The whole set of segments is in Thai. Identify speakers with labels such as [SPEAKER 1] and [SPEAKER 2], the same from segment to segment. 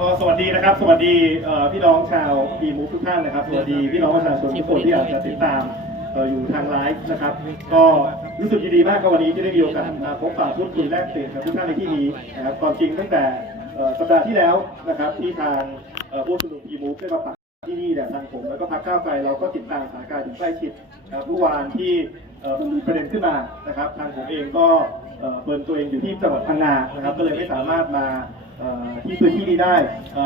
[SPEAKER 1] ก็สวัสดีนะครับ สวัสดีเอ่อพี่น้องชาวดีมูฟทุกท่านนะครับ สวัสดีพี่น้องประชาชนทุกคนที่อาจจะติดตามเอ่ออยู่ทางไลฟ์นะครับ ก็รู้สึกยินดีมากครับวันนี้ที่ได้มีโอกาสมาพบปะพูดคุยแลกเปลี่ยนกับทุกท่านในที่นี้นะครับความจริงตั้งแต่เอ่อสัปดาห์ที่แล้วนะครับที่ทางเอ่อผู้ชุมนุมดีมูฟได้มาปัก ที่นี่เนี่ยทางผมแล้วก็พรรคก้าวไกลเราก็ติดตามสถานการณ์อย่างใกล้ชิดนะครับเมื่อวานที่เอ่อมันมีประเด็นขึ้นมานะครับ ทางผมเองก็เอ่อเปิดตัวเองอยู่ที่จังหวัดพังงานะครับ ก็เลยไม่สามารถมาเอ่อ ที่พื้นที่นี้ได้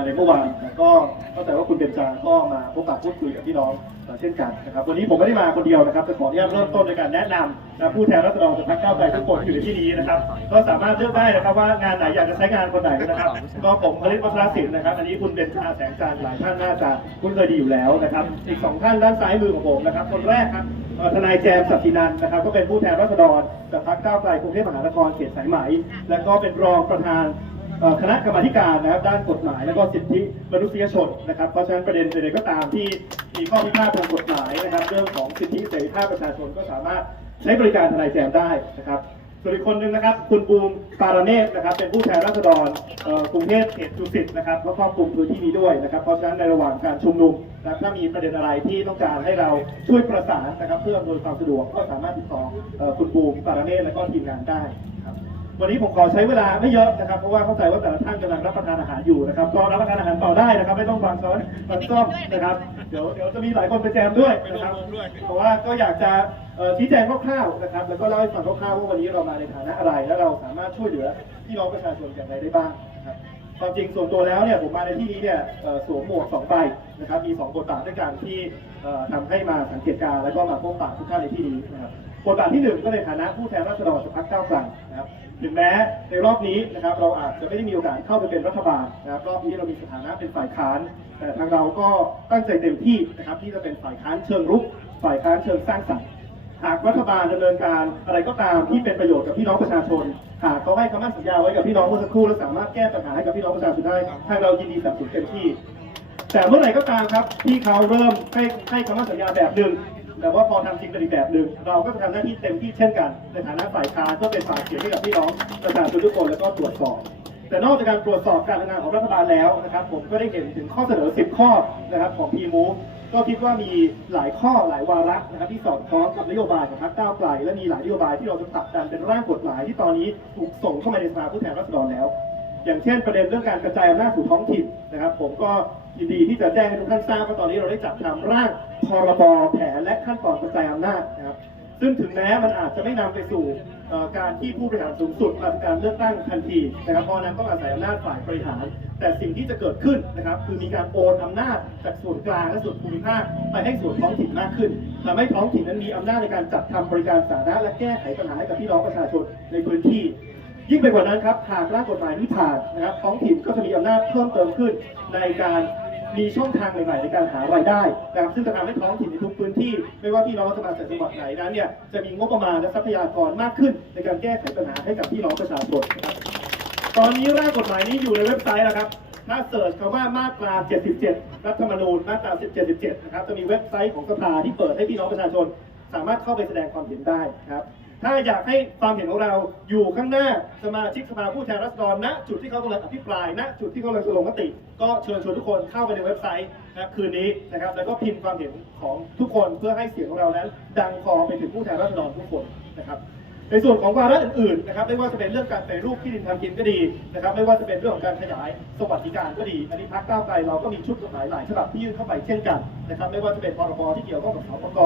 [SPEAKER 1] ในเมื่อวานก็เข้าใจว่าคุณเบญจาก็มาพบปะพูดคุยกับพี่น้องเช่นกันนะครับวันนี้ผมไม่ได้มาคนเดียวนะครับจะขออนุญาตเริ่มต้นในการแนะนำนะผู้แทนรัศดรจากพรรคก้าวไกลทุกคนที่อยู่ในที่นี้นะครับก็สามารถเลือกได้นะครับว่างานไหนอยากจะใช้งานคนไหนนะครับ ก็ผมผลิตวัฒนศิลป์นะครับอันนี้คุณเบญจาแสงจันทร์หลายท่านน่าจะคุ้นเคยดีอยู่แล้วนะครับอีกสองท่านด้านซ้ายมือของผมนะครับคนแรกครับทนายแจมสัตินันนะครับก็เป็นผู้แทนรัษฎรจากพรรคก้าวไกลกรุงเทพมหานครเขตสายไหม และก็เป็นรองประธาน คณะกรรมาธิการนะครับด้านกฎหมาย และก็สิทธิมนุษยชนนะครับเพราะฉะนั้นประเด็นใดๆก็ตามที่มีข้อพิพาททางกฎหมายนะครับ เรื่องของสิทธิเสรีภาพประชาชนก็สามารถใช้บริการทนายแจมได้นะครับส่วนอีกคนหนึ่งนะครับ คุณบูมปารเนศนะครับ เป็นผู้แทนราษฎรกรุงเทพเขตดุสิตนะครับก็ครอบคลุมพื้นที่นี้ด้วยนะครับ เพราะฉะนั้นในระหว่างการชุมนุมนะถ้ามีประเด็นอะไรที่ต้องการให้เราช่วยประสานนะครับ เพื่ออำนวยความสะดวกก็สามารถติดต่อคุณบูมปารเนศและก็ทีมงานได้ครับ วันนี้ผมขอใช้เวลาไม่เยอะนะครับ เพราะว่าเข้าใจว่าแต่ละท่านกำลังรับประทานอาหารอยู่นะครับก็รับประทานอาหารต่อได้นะครับ ไม่ต้องวางช้อนวางซ่อมนะครับเดี๋ยวเดี๋ยวจะมีหลายคนไปแจมด้วยนะครับเพราะว่าก็อยากจะเอ่อชี้แจงคร่าวๆนะครับ แล้วก็เล่าให้ฟังคร่าวๆว่าวันนี้เรามาในฐานะอะไร และเราสามารถช่วยเหลือพี่น้องประชาชนอย่างไรได้บ้างนะครับความจริงส่วนตัวแล้วเนี่ยผมมาในที่นี้เนี่ยเอ่อสวมหมวกสองใบนะครับ มีสองบทบาทด้วยกันที่เอ่อทำให้มาสังเกตการณ์แล้วก็มาพบปะทุกท่านในที่นี้นะครับ บทบาทที่หนึ่งก็ในฐานะผู้แทนราษฎรจากพรรคก้าวไกลนะครับถึงแม้ในรอบนี้นะครับเราอาจจะไม่ได้มีโอกาสเข้าไปเป็นรัฐบาลนะครับรอบนี้เรามีสถานะเป็นฝ่ายค้าน แต่ทางเราก็ตั้งใจเต็มที่นะครับที่จะเป็นฝ่ายค้านเชิงรุก ฝ่ายค้านเชิงสร้างสรรค์หากรัฐบาลดำเนินการอะไรก็ตามที่เป็นประโยชน์กับพี่น้องประชาชน หากเขาให้คำมั่นสัญญาไว้กับพี่น้องเมื่อสักครู่และสามารถแก้ปัญหาให้กับพี่น้องประชาชนได้ทางเรายินดีสนับสนุนเต็มที่ แต่เมื่อไหร่ก็ตามครับที่เขาเริ่มให้ให้คำมั่นสัญญาแบบหนึ่ง แต่ว่าพอทำจริงเป็นอีกแบบหนึ่งเราก็จะทำหน้าที่เต็มที่เช่นกัน ในฐานะฝ่ายค้านก็เป็นฝ่ายเขียนให้กับพี่น้องประชาชนทุกคนแล้วก็ตรวจสอบ แต่นอกจากการตรวจสอบการทำงานของรัฐบาลแล้วนะครับผมก็ได้เห็นถึงข้อเสนอ 10 ข้อนะครับของพีมูก็คิดว่ามีหลายข้อหลายวาระนะครับที่สอดคล้องกับนโยบายของพรรคก้าวไกลและมีหลายนโยบายที่เราจะผลักดันเป็นร่างกฎหมายที่ตอนนี้ถูกส่งเข้ามาในสภาผู้แทนราษฎรแล้ว อย่างเช่น ประเด็นเรื่องการกระจายอำนาจสู่ท้องถิ่นนะครับ ผมก็ ยินดีที่จะแจ้งให้ทุกท่านทราบว่าตอนนี้เราได้จัดทำร่างพรบแผนและขั้นตอนกระจายอำนาจนะครับ ซึ่งถึงแม้มันอาจจะไม่นำไปสู่การที่ผู้บริหารสูงสุดมาทำการเลือกตั้งทันทีนะครับเพราะฉะนั้นต้องอาศัยอำนาจฝ่ายบริหาร แต่สิ่งที่จะเกิดขึ้นนะครับ คือมีการโอนอำนาจจากส่วนกลางและส่วนภูมิภาคไปให้ส่วนท้องถิ่นมากขึ้นทำให้ท้องถิ่นนั้นมีอำนาจในการจัดทำบริการสาธารณะและแก้ไขปัญหาให้กับพี่น้องประชาชนในพื้นที่ยิ่งไปกว่านั้นครับหากร่างกฎหมายนี้ผ่านนะครับท้องถิ่นก็จะมีอำนาจเพิ่มเติมขึ้นในการ มีช่องทางใหม่ๆในการหารายได้นะครับซึ่งจะทำให้ท้องถิ่นในทุกพื้นที่ ไม่ว่าพี่น้องจะมาจากจังหวัดไหนนั้นเนี่ยจะมีงบประมาณและทรัพยากรมากขึ้น ในการแก้ไขปัญหาให้กับพี่น้องประชาชนนะครับตอนนี้ร่างกฎหมายนี้อยู่ในเว็บไซต์แล้วครับถ้าเสิร์ชคำว่ามาตรา 77 รัฐธรรมนูญมาตรา 77 นะครับ จะมีเว็บไซต์ของสภาที่เปิดให้พี่น้องประชาชน สามารถเข้าไปแสดงความเห็นได้ครับ ถ้าอยากให้ความเห็นของเราอยู่ข้างหน้าสมาชิกสภาผู้แทนราษฎรณจุดที่เขากำลังอภิปรายณจุดที่เขากำลังลงมติ ก็เชิญชวนทุกคนเข้าไปในเว็บไซต์นะครับคืนนี้นะครับแล้วก็พิมพ์ความเห็นของทุกคนเพื่อให้เสียงของเรานั้น ดังพอไปถึงผู้แทนราษฎรทุกคนนะครับ ในส่วนของวาระอื่นๆนะครับไม่ว่าจะเป็นเรื่องการแปรรูปที่ดินทำกินก็ดีนะครับไม่ว่าจะเป็นเรื่องของการขยายสวัสดิการก็ดีอันนี้พรรคก้าวไกลเราก็มีชุดกฎหมายหลายฉบับที่ยื่นเข้าไปเช่นกันนะครับไม่ว่าจะเป็นพรบที่เกี่ยวข้องกับสปก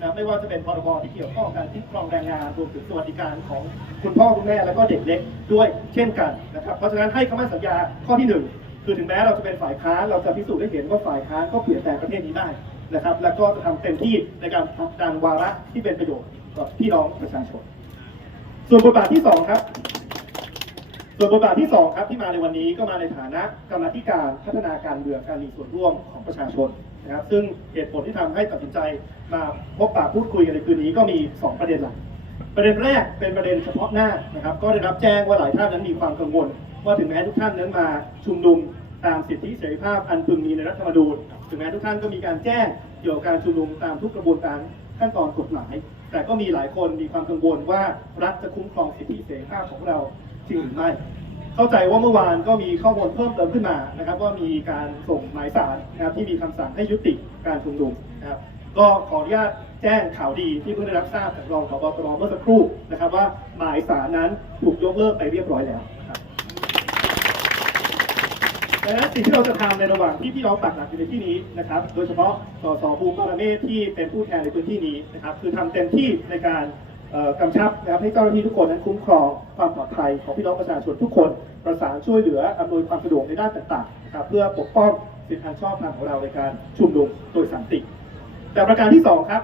[SPEAKER 1] นะไม่ว่าจะเป็นพรบที่เกี่ยวข้องกับการคุ้มครองแรงงานรวมถึงสวัสดิการของคุณพ่อคุณแม่แล้วก็เด็กเล็กด้วยเช่นกันนะครับเพราะฉะนั้นให้คำมั่นสัญญาข้อที่หนึ่งคือถึงแม้เราจะเป็นฝ่ายค้านเราจะพิสูจน์ให้เห็นว่าฝ่ายค้านก็เปลี่ยนแปลงประเทศนี้ได้นะครับ แล้วก็จะทำเต็มที่ในการผลักดันวาระที่เป็นประโยชน์กับพี่น้องประชาชน ส่วนบทบาทที่สองครับ ส่วนบทบาทที่สองครับที่มาในวันนี้ก็มาในฐานะกรรมธิการพัฒนาการเมืองการมีส่วนร่วมของประชาชนนะครับ ซึ่งเหตุผลที่ทำให้ตัดสินใจมาพบปะพูดคุยกันในคืนนี้ก็มี 2 ประเด็นหลักประเด็นแรกเป็นประเด็นเฉพาะหน้านะครับ ก็ได้รับแจ้งว่าหลายท่านนั้นมีความกังวล ว่าถึงแม้ทุกท่านนั้นมาชุมนุมตามสิทธิเสรีภาพอันพึงมีในรัฐธรรมนูญถึงแม้ทุกท่านก็มีการแจ้งเกี่ยวกับการชุมนุมตามทุกกระบวนการ ขั้นตอนกฎหมาย แต่ก็มีหลายคนมีความกังวลว่ารัฐจะคุ้มครองสิทธิเสรีภาพของเราจริงหรือไม่ เข้าใจว่าเมื่อวานก็มีข้อมูลเพิ่มเติมขึ้นมานะครับว่ามีการส่งหมายสารนะครับที่มีคำสั่งให้ยุติการชุมนุมนะครับก็ขออนุญาตแจ้งข่าวดีที่เพิ่งได้รับทราบจากรองผบตรเมื่อสักครู่นะครับว่าหมายสารนั้นถูกยกเลิกไปเรียบร้อยแล้ว ดังนั้นสิ่งที่เราจะทำในระหว่างที่พี่น้องปักหลักอยู่ในที่นี้นะครับ โดยเฉพาะสสภูมิปรเมศที่เป็นผู้แทนในพื้นที่นี้นะครับ คือทำเต็มที่ในการกำชับนะครับให้เจ้าหน้าที่ทุกคนนั้นคุ้มครองความปลอดภัยของพี่น้องประชาชนทุกคนประสานช่วยเหลืออำนวยความสะดวกในด้านต่างๆนะครับเพื่อปกป้องสิทธิอันชอบธรรมของเราในการชุมนุมโดยสันติ แต่ประการที่สองครับ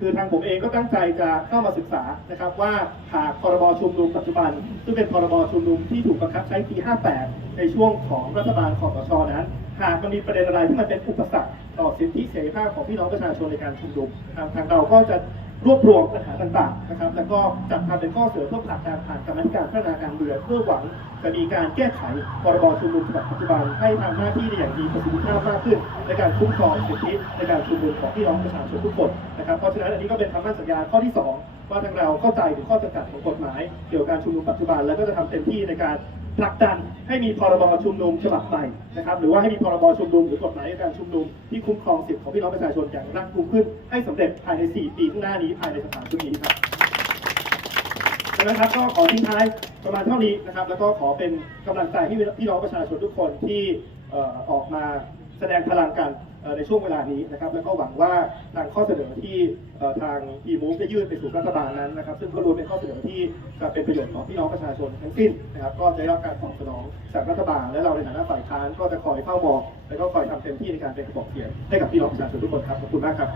[SPEAKER 1] คือทางผมเองก็ตั้งใจจะเข้ามาศึกษานะครับว่าหากพรบชุมนุมปัจจุบัน ซึ่งเป็นพรบชุมนุมที่ถูกบังคับใช้ปี 58 ในช่วงของรัฐบาลคอสชนั้น หากมันมีประเด็นอะไรที่มันเป็นอุปสรรคต่อสิทธิเสรีภาพของพี่น้องประชาชนในการชุมนุมทางทางเราก็จะ รวบรวมปัญหาต่างๆนะครับ แล้วก็จัดทำเป็นข้อเสนอเพื่อผลักดันผ่านกรรมธิการพัฒนาการเมืองเพื่อหวังจะมีการแก้ไขพรบชุมนุมฉบับปัจจุบันให้ทำหน้าที่ได้อย่างมีประสิทธิภาพมากขึ้น ในการคุ้มครองสิทธิในการชุมนุมของพี่น้องประชาชนทุกคนนะครับเพราะฉะนั้นอันนี้ก็เป็นคำมั่นสัญญาข้อที่สองว่าทางเราเข้าใจถึงข้อจำกัดของกฎหมาย เกี่ยวกับการชุมนุมปัจจุบัน แล้วก็จะทำเต็มที่ในการ ผลักดันให้มีพรบชุมนุมฉบับใหม่นะครับหรือว่าให้มีพรบชุมนุมหรือกฎหมายในการชุมนุมที่คุ้มครองสิทธิของพี่น้องประชาชนอย่างรัดกุมขึ้นให้สำเร็จภายใน 4 ปีข้างหน้านี้ภายในสถานชุดนี้ครับดังนั้นครับก็ขอทิ้งท้ายประมาณเท่านี้นะครับ แล้วก็ขอเป็นกำลังใจให้พี่น้องประชาชนทุกคนที่ออกมาแสดงพลังกัน ในช่วงเวลานี้นะครับแล้วก็หวังว่าทางข้อเสนอที่ทางอีมูฟได้ยื่นไปสู่รัฐบาลนั้นนะครับ ซึ่งก็รวมเป็นข้อเสนอที่จะเป็นประโยชน์ต่อพี่น้องประชาชนทั้งสิ้นนะครับ ก็จะได้รับการตอบสนองจากรัฐบาลและเราในฐานะฝ่ายค้านก็จะคอยเข้ามองและก็คอยทำเต็มที่ในการเป็นกระบอกเสียงให้กับพี่น้องประชาชนทุกคนครับขอบคุณมากครับ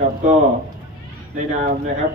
[SPEAKER 2] ครับก็ในนามนะครับ